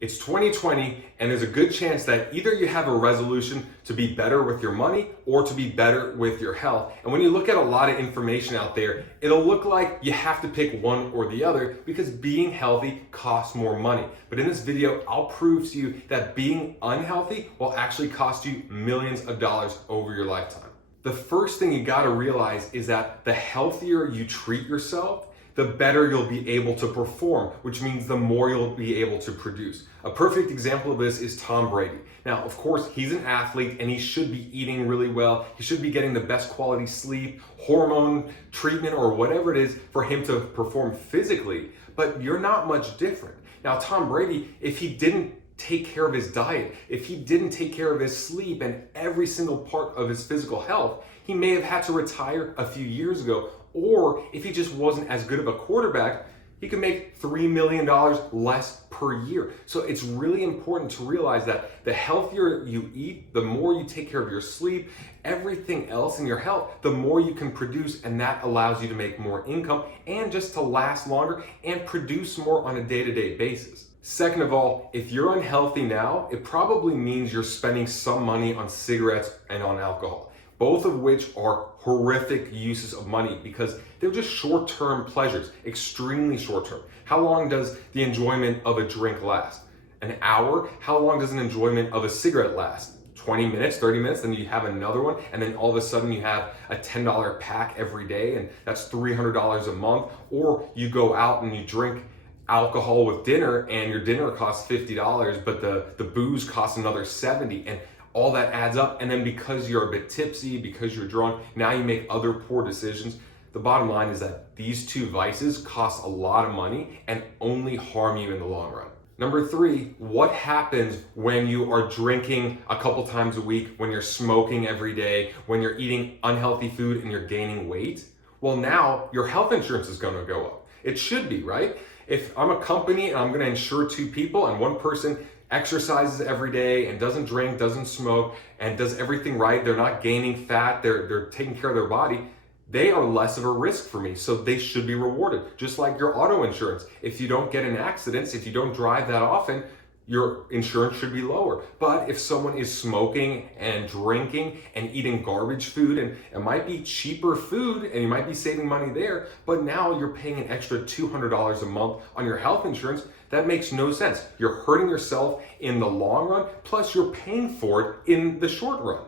It's 2020, and there's a good chance that either you have a resolution to be better with your money or to be better with your health. And when you look at a lot of information out there, it'll look like you have to pick one or the other because being healthy costs more money. But in this video, I'll prove to you that being unhealthy will actually cost you millions of dollars over your lifetime. The first thing you gotta realize is that the healthier you treat yourself, the better you'll be able to perform, which means the more you'll be able to produce. A perfect example of this is Tom Brady. Now, of course, he's an athlete and he should be eating really well. He should be getting the best quality sleep, hormone treatment, or whatever it is for him to perform physically, but you're not much different. Now, Tom Brady, if he didn't take care of his diet, if he didn't take care of his sleep and every single part of his physical health, he may have had to retire a few years ago. Or if he just wasn't as good of a quarterback, he could make $3 million less per year. So it's really important to realize that the healthier you eat, the more you take care of your sleep, everything else in your health, the more you can produce, and that allows you to make more income and just to last longer and produce more on a day-to-day basis. Second of all, if you're unhealthy now, it probably means you're spending some money on cigarettes and on alcohol, both of which are horrific uses of money because they're just short-term pleasures, extremely short-term. How long does the enjoyment of a drink last? An hour? How long does an enjoyment of a cigarette last? 20 minutes, 30 minutes, then you have another one, and then all of a sudden you have a $10 pack every day, and that's $300 a month. Or you go out and you drink alcohol with dinner, and your dinner costs $50, but the booze costs another $70, and all that adds up. And then because you're a bit tipsy, because you're drunk, now you make other poor decisions. The bottom line is that these two vices cost a lot of money and only harm you in the long run. Number three, what happens when you are drinking a couple times a week, when you're smoking every day, when you're eating unhealthy food and you're gaining weight? Well, now your health insurance is gonna go up. It should be, right? If I'm a company and I'm gonna insure two people and one person exercises every day and doesn't drink, doesn't smoke, and does everything right, they're not gaining fat, they're taking care of their body, they are less of a risk for me, so they should be rewarded. Just like your auto insurance. If you don't get in accidents, if you don't drive that often, your insurance should be lower. But if someone is smoking and drinking and eating garbage food, and it might be cheaper food and you might be saving money there, but now you're paying an extra $200 a month on your health insurance, that makes no sense. You're hurting yourself in the long run, plus you're paying for it in the short run.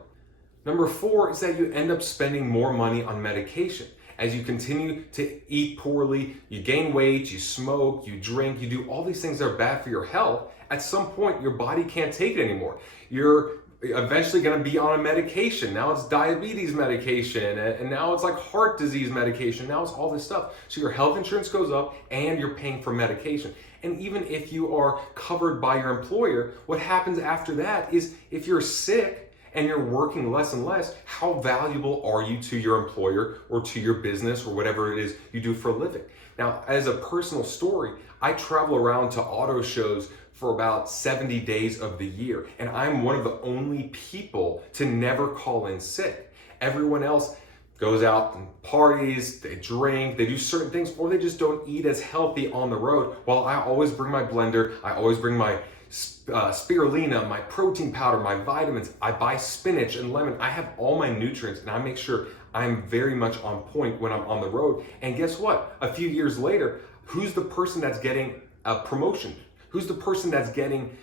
Number four is that you end up spending more money on medication. As you continue to eat poorly, you gain weight, you smoke, you drink, you do all these things that are bad for your health. At some point, your body can't take it anymore. You're eventually going to be on a medication. Now it's diabetes medication, and now it's like heart disease medication. Now it's all this stuff. So your health insurance goes up and you're paying for medication. And even if you are covered by your employer, what happens after that is if you're sick and you're working less and less, how valuable are you to your employer or to your business or whatever it is you do for a living? Now, as a personal story, I travel around to auto shows for about 70 days of the year, and I'm one of the only people to never call in sick. Everyone else goes out and parties, they drink, they do certain things, or they just don't eat as healthy on the road. While I always bring my blender, I always bring my spirulina, my protein powder, my vitamins. I buy spinach and lemon. I have all my nutrients, and I make sure I'm very much on point when I'm on the road. And guess what? A few years later, who's the person that's getting a promotion? Who's the person that's getting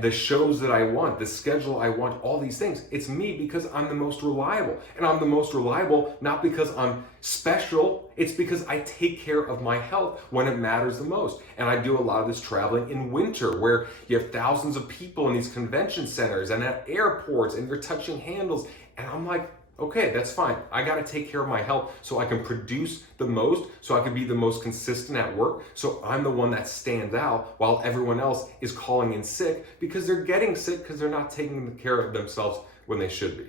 the shows that I want, the schedule I want, all these things? It's me, because I'm the most reliable. And I'm the most reliable not because I'm special, it's because I take care of my health when it matters the most. And I do a lot of this traveling in winter where you have thousands of people in these convention centers and at airports and you're touching handles. And I'm like, okay, that's fine. I got to take care of my health so I can produce the most, so I can be the most consistent at work. So I'm the one that stands out while everyone else is calling in sick because they're getting sick because they're not taking care of themselves when they should be.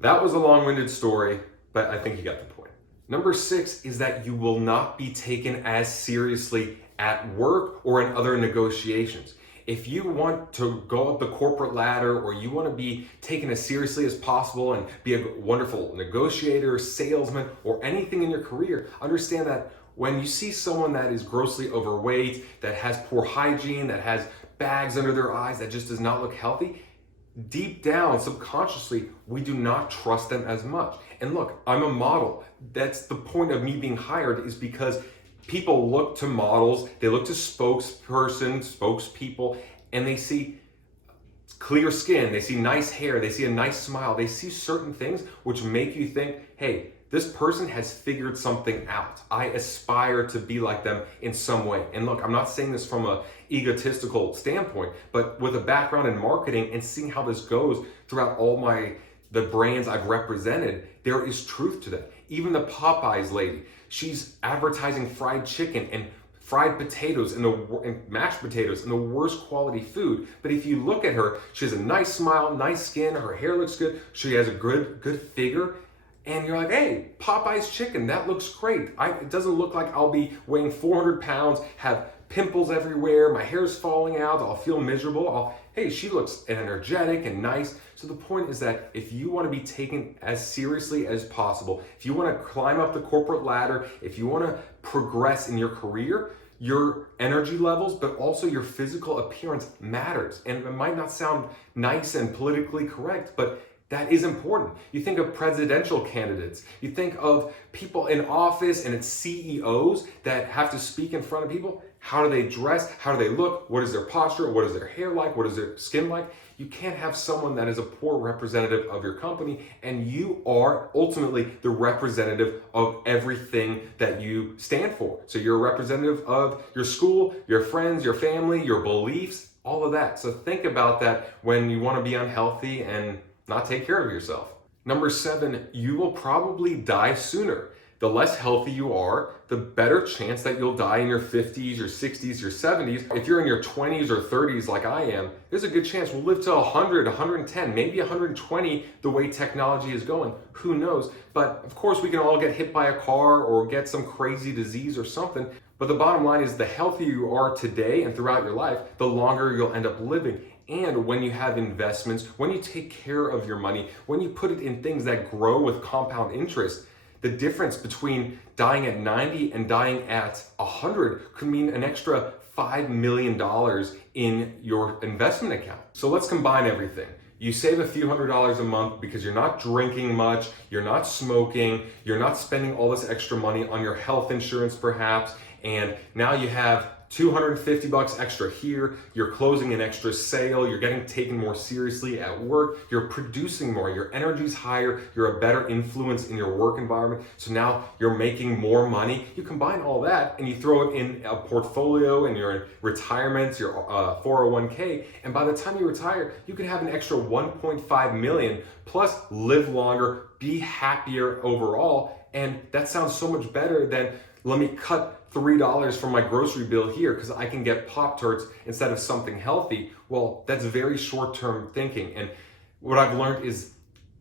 That was a long-winded story, but I think you got the point. Number six is that you will not be taken as seriously at work or in other negotiations. If you want to go up the corporate ladder, or you want to be taken as seriously as possible and be a wonderful negotiator, salesman, or anything in your career, understand that When you see someone that is grossly overweight, that has poor hygiene, that has bags under their eyes, that just does not look healthy, deep down, subconsciously, we do not trust them as much. And look, I'm a model. That's the point of me being hired, is because people look to models, they look to spokespeople, and they see clear skin, they see nice hair, they see a nice smile, they see certain things which make you think, hey, this person has figured something out. I aspire to be like them in some way. And look, I'm not saying this from an egotistical standpoint, but with a background in marketing and seeing how this goes throughout all the brands I've represented, there is truth to that. Even the Popeyes lady, she's advertising fried chicken and fried potatoes and mashed potatoes and the worst quality food. But if you look at her, she has a nice smile, nice skin, her hair looks good, she has a good figure. And you're like, hey, Popeye's chicken, that looks great. It doesn't look like I'll be weighing 400 pounds, have pimples everywhere, my hair's falling out, I'll feel miserable. Hey, she looks energetic and nice. So the point is that if you want to be taken as seriously as possible, if you want to climb up the corporate ladder, if you want to progress in your career, your energy levels, but also your physical appearance matters. And it might not sound nice and politically correct, but that is important. You think of presidential candidates, you think of people in office and it's CEOs that have to speak in front of people. How do they dress? How do they look? What is their posture? What is their hair like? What is their skin like? You can't have someone that is a poor representative of your company, and you are ultimately the representative of everything that you stand for. So you're a representative of your school, your friends, your family, your beliefs, all of that. So think about that when you want to be unhealthy and not take care of yourself. Number 7, you will probably die sooner. The less healthy you are, the better chance that you'll die in your 50s, your 60s, your 70s. If you're in your 20s or 30s like I am, there's a good chance we'll live to 100, 110, maybe 120 the way technology is going. Who knows? But of course we can all get hit by a car or get some crazy disease or something. But the bottom line is the healthier you are today and throughout your life, the longer you'll end up living. And when you have investments, when you take care of your money, when you put it in things that grow with compound interest, the difference between dying at 90 and dying at 100 could mean an extra $5 million in your investment account. So let's combine everything. You save a few $100s a month because you're not drinking much, you're not smoking, you're not spending all this extra money on your health insurance perhaps, and now you have $250 extra here, you're closing an extra sale, you're getting taken more seriously at work, you're producing more, your energy's higher, you're a better influence in your work environment, so now you're making more money. You combine all that and you throw it in a portfolio and your retirement, your 401k, and by the time you retire, you can have an extra 1.5 million plus live longer, be happier overall, and that sounds so much better than let me cut $3 from my grocery bill here because I can get Pop-Tarts instead of something healthy. Well, that's very short-term thinking. And what I've learned is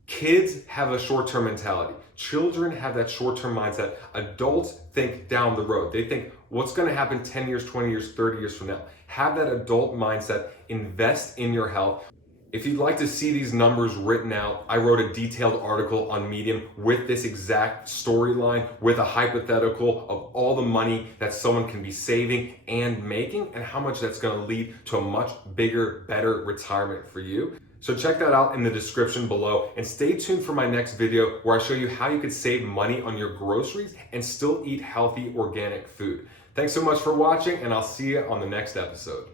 kids have a short-term mentality. Children have that short-term mindset. Adults think down the road. They think, what's going to happen 10 years, 20 years, 30 years from now? Have that adult mindset. Invest in your health. If you'd like to see these numbers written out, I wrote a detailed article on Medium with this exact storyline, with a hypothetical of all the money that someone can be saving and making, and how much that's going to lead to a much bigger, better retirement for you. So check that out in the description below, and stay tuned for my next video where I show you how you could save money on your groceries and still eat healthy, organic food. Thanks so much for watching, and I'll see you on the next episode.